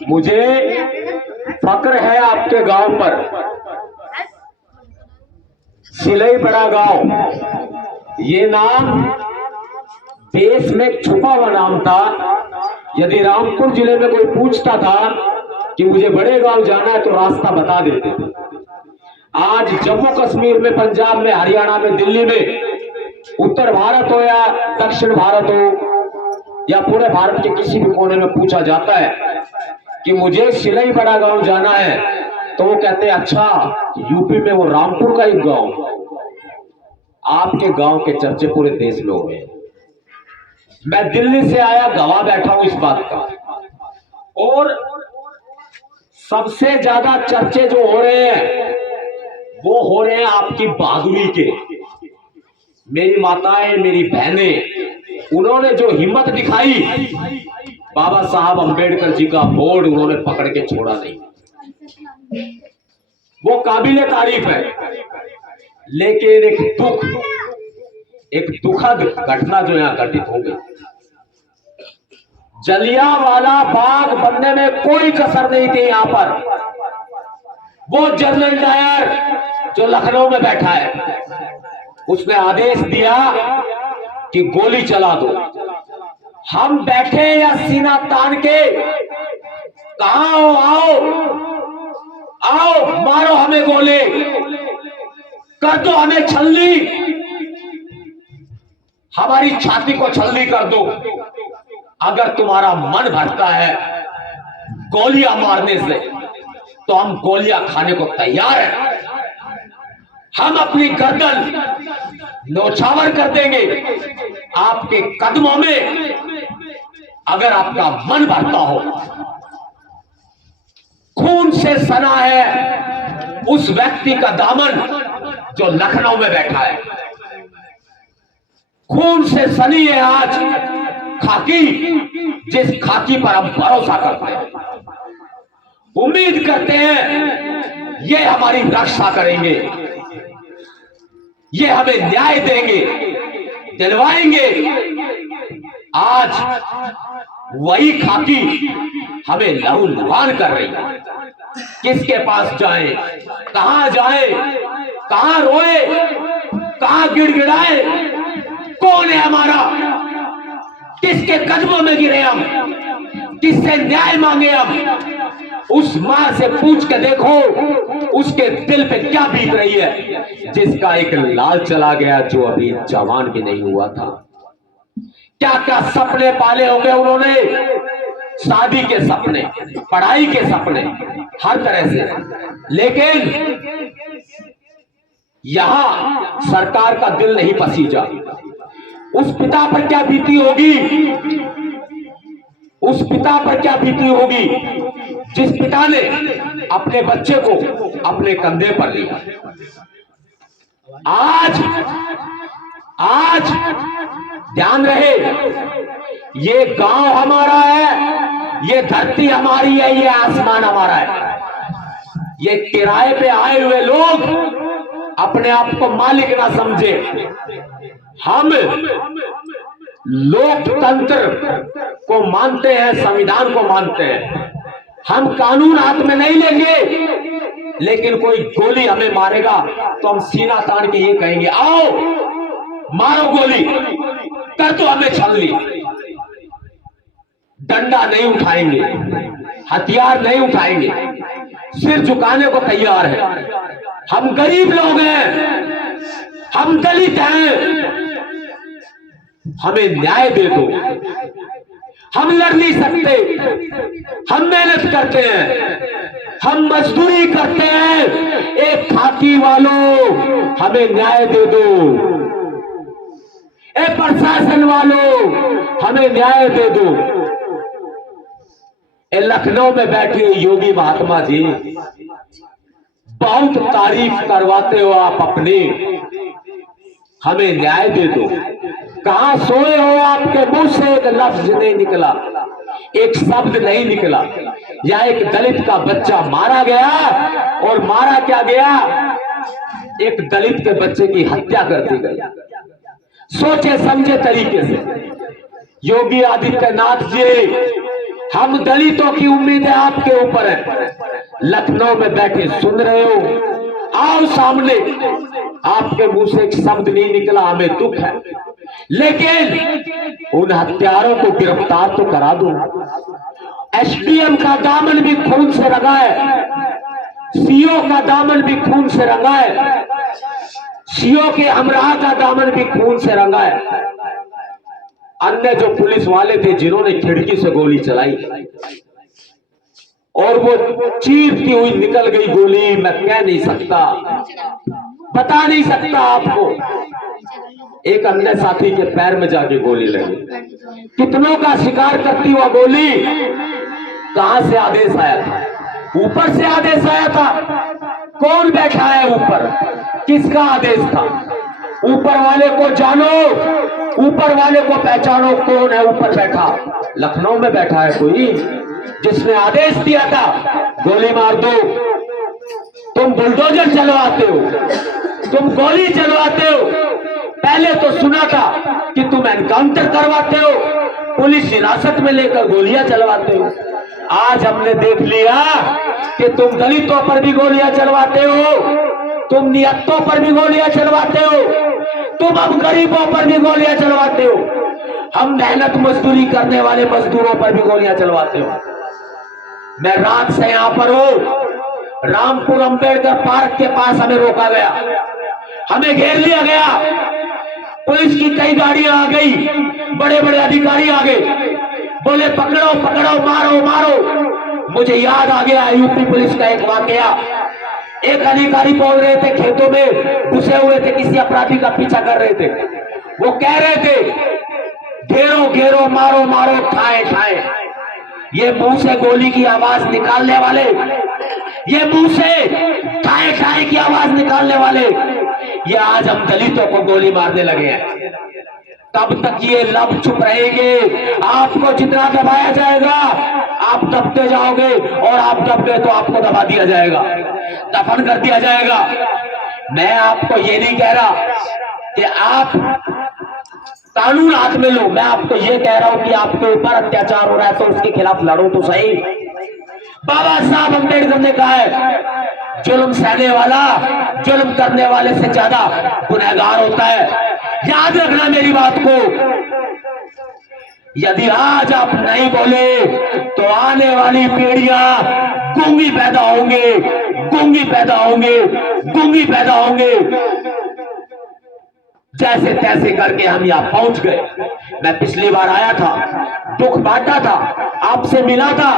मुझे फक्र है आपके गांव पर। सिलई बड़ा गांव, ये नाम देश में छुपा हुआ नाम था। यदि रामपुर जिले में कोई पूछता था कि मुझे बड़े गांव जाना है तो रास्ता बता देते थे। आज जम्मू कश्मीर में, पंजाब में, हरियाणा में, दिल्ली में, उत्तर भारत हो या दक्षिण भारत हो या पूरे भारत के किसी भी कोने में पूछा जाता है कि मुझे सिलई बड़ा गांव जाना है, तो वो कहते हैं अच्छा, यूपी में वो रामपुर का ही गांव। आपके गांव के चर्चे पूरे देश में हो गए। मैं दिल्ली से आया, गवाह बैठा हूं इस बात का। और सबसे ज्यादा चर्चे जो हो रहे हैं वो हो रहे हैं आपकी बहादुरी के। मेरी माताएं, मेरी बहनें, उन्होंने जो हिम्मत दिखाई, बाबा साहब अंबेडकर जी का बोर्ड उन्होंने पकड़ के छोड़ा नहीं, वो काबिले तारीफ है। लेकिन एक दुखद घटना जो यहां घटित हो गई। जलियांवाला बाग बनने में कोई कसर नहीं थी यहां पर। वो जनरल डायर जो लखनऊ में बैठा है, उसने आदेश दिया कि गोली चला दो। हम बैठे या सीना तान के, कहां हो, आओ आओ, मारो हमें गोली, कर दो हमें छल्ली, हमारी छाती को छल्ली कर दो। अगर तुम्हारा मन भरता है गोलियां मारने से, तो हम गोलियां खाने को तैयार हैं। हम अपनी गर्दन नौछावर कर देंगे आपके कदमों में, अगर आपका मन भरता हो। खून से सना है उस व्यक्ति का दामन जो लखनऊ में बैठा है। खून से सनी है आज खाकी, जिस खाकी पर हम भरोसा करते हैं, उम्मीद करते हैं ये हमारी रक्षा करेंगे, ये हमें न्याय देंगे, दिलवाएंगे। आज वही खाकी हमें लहूलुहान कर रही है। किसके पास जाएं, कहां जाएं, कहां रोए, कहां गिड़गिड़ाए, कौन है हमारा, किसके कदमों में गिरे हम, किससे न्याय मांगे हम। उस मां से पूछ के देखो उसके दिल पे क्या बीत रही है, जिसका एक लाल चला गया जो अभी जवान भी नहीं हुआ था। क्या क्या सपने पाले होंगे उन्होंने, शादी के सपने, पढ़ाई के सपने, हर तरह से। लेकिन यहां सरकार का दिल नहीं पसीजा। उस पिता पर क्या बीती होगी, उस पिता पर क्या बीती होगी जिस पिता ने अपने बच्चे को अपने कंधे पर लिया। आज ध्यान रहे, ये गांव हमारा है, ये धरती हमारी है, ये आसमान हमारा है। ये किराए पे आए हुए लोग अपने आप को मालिक ना समझे। हम लोकतंत्र को मानते हैं, संविधान को मानते हैं। हम कानून हाथ में नहीं लेंगे, लेकिन कोई गोली हमें मारेगा तो हम सीना तान के ये कहेंगे, आओ मारो गोली, कर दो हमें छल्ली। डंडा नहीं उठाएंगे, हथियार नहीं उठाएंगे, सिर झुकाने को तैयार है। हम गरीब लोग हैं, हम दलित हैं, हमें न्याय दे दो। हम लड़ नहीं सकते, हम मेहनत करते हैं, हम मजदूरी करते हैं। एक खाकी वालों हमें न्याय दे दो, ए प्रशासन वालों हमें न्याय दे दो। ए लखनऊ में बैठे योगी महात्मा जी, बहुत तारीफ करवाते हो आप अपनी, हमें न्याय दे दो। कहां सोए हो, आपके मुंह से एक लफ्ज नहीं निकला, एक शब्द नहीं निकला। या एक दलित का बच्चा मारा गया, और मारा क्या गया, एक दलित के बच्चे की हत्या कर दी गई, सोचे समझे तरीके से। योगी आदित्यनाथ जी हम दलितों की उम्मीद है आपके ऊपर है। लखनऊ में बैठे सुन रहे हो, आओ सामने। आपके मुंह से एक शब्द नहीं निकला, हमें दुख है, लेकिन उन हत्यारों को गिरफ्तार तो करा दो। एसडीएम का दामन भी खून से रंगा है, सीओ का दामन भी खून से रंगा है, सीओ के हमराह का दामन भी खून से रंगा है। अन्य जो पुलिस वाले थे जिन्होंने खिड़की से गोली चलाई और वो चीरती हुई निकल गई गोली, मैं कह नहीं सकता, बता नहीं सकता आपको। एक अन्य साथी के पैर में जाके गोली लगी। कितनों का शिकार करती हुआ गोली। कहां से आदेश आया था? ऊपर से आदेश आया था। कौन बैठा है ऊपर? किसका आदेश था? ऊपर वाले को जानो, ऊपर वाले को पहचानो, कौन है ऊपर बैठा? लखनऊ में बैठा है कोई जिसने आदेश दिया था गोली मार दो। तुम बुलडोजर चलवाते हो, तुम गोली चलवाते हो। पहले तो सुना था कि तुम एनकाउंटर करवाते हो, पुलिस हिरासत में लेकर गोलियां चलवाते हो। आज हमने देख लिया कि तुम दलितों पर भी गोलियां चलवाते हो, तुम नियत्तों पर भी गोलियां चलवाते हो, तुम हम गरीबों पर भी गोलियां चलवाते हो, हम मेहनत मजदूरी करने वाले मजदूरों पर भी गोलियां चलवाते हो। मैं रात से यहां पर हूं। रामपुर अंबेडकर पार्क के पास हमें रोका गया, हमें घेर लिया गया। पुलिस की कई गाड़ियां आ गई, बड़े बड़े अधिकारी आ गए, बोले पकड़ो पकड़ो, मारो मारो। मुझे याद आ गया यूपी पुलिस का एक वाकया। एक अधिकारी बोल रहे थे, खेतों में घुसे हुए थे, किसी अपराधी का पीछा कर रहे थे। वो कह रहे थे घेरो घेरो, मारो मारो, ठाए ठाए। ये मुंह से गोली की आवाज निकालने वाले, ये मुंह से ठाए ठाए की आवाज निकालने वाले, ये आज हम दलितों को गोली मारने लगे हैं। तब तक ये लब चुप रहेंगे। आपको जितना दबाया जाएगा आप दबते जाओगे, और आप दब गए तो आपको दबा दिया जाएगा, दफन कर दिया जाएगा। मैं आपको ये नहीं कह रहा कि आप कानून हाथ में लो, मैं आपको ये कह रहा हूं कि आपके ऊपर अत्याचार हो रहा है तो उसके खिलाफ लड़ो तो सही। बाबा साहब अम्बेडकर ने कहा है जुल्म सहने वाला जुल्म करने वाले से ज्यादा गुनहगार होता है। याद रखना मेरी बात को। यदि आज आप नहीं बोले तो आने वाली पीढ़ियां गूंगी पैदा होंगे, गूंगी पैदा होंगे, गूंगी पैदा होंगे। जैसे तैसे करके हम यहां पहुंच गए। मैं पिछली बार आया था, दुख बांटा था, आपसे मिला था।